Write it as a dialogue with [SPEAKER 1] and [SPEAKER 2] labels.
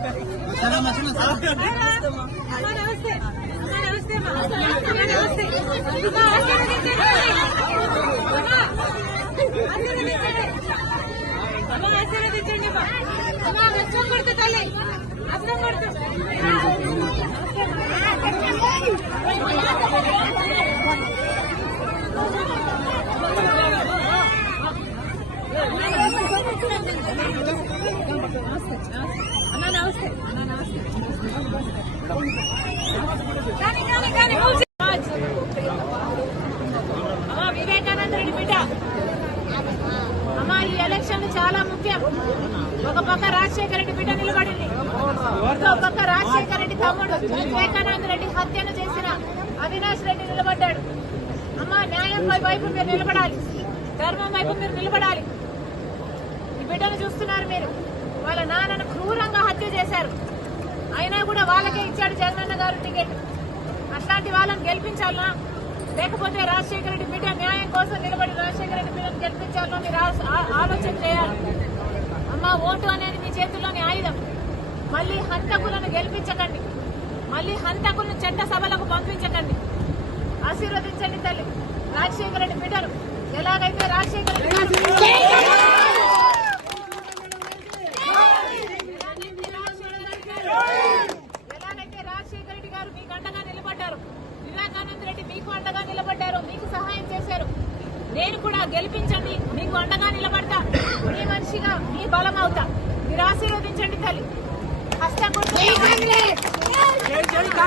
[SPEAKER 1] నమస్తే నమస్తే నమస్తే అమ్మ ఆశీర్వదించండి అమ్మ అమ్మ వివేకానంద రెడ్డి బిడ్డ అమ్మా ఈ ఎలక్షన్ చాలా ముఖ్యం ఒక పక్క రాజశేఖర రెడ్డి బిడ్డ నిలబడింది ఇంకో పక్క రాజశేఖర రెడ్డి తమ్ముడు వివేకానంద రెడ్డి హత్యను చేసిన అవినాష్ రెడ్డి నిలబడ్డాడు అమ్మా న్యాయం వైపు మీరు నిలబడాలి ధర్మం వైపు మీరు నిలబడాలి ఈ బిడ్డను చూస్తున్నారు మీరు. వాళ్ళ నాన్నను క్రూరంగా హత్య చేశారు. అయినా కూడా వాళ్ళకే ఇచ్చాడు జగనన్న గారు టికెట్. అట్లాంటి వాళ్ళని గెలిపించాలనా లేకపోతే రాజశేఖర రెడ్డి బిడ్డ న్యాయం కోసం నిలబడి రాజశేఖర రెడ్డి బిడ్డను గెలిపించాలనో మీరు ఆ- ఆలోచన చేయాలి. అమ్మ ఓటు అనేది మీ చేతుల్లోని ఆయుధం. మళ్ళీ హంతకులను గెలిపించకండి. మళ్ళీ హంతకులను చట్ట సభలకు పంపించకండి. ఆశీర్వదించండి తల్లి. రాజశేఖర రెడ్డి బిడ్డను ఎలాగైతే రాజశేఖర రెడ్డి గారు ఎలాగైతే రాజశేఖర రెడ్డి గారు మీకు అండగా నిలబడ్డారు రెడ్డి మీకు అండగా నిలబడ్డారు మీకు సహాయం చేశారు. నేను కూడా గెలిపించండి మీకు అండగా నిలబడతా. మీ మనిషిగా మీ బలం అవుతా మీరు ఆశీర్వదించండి తల్లి. కొడుతూ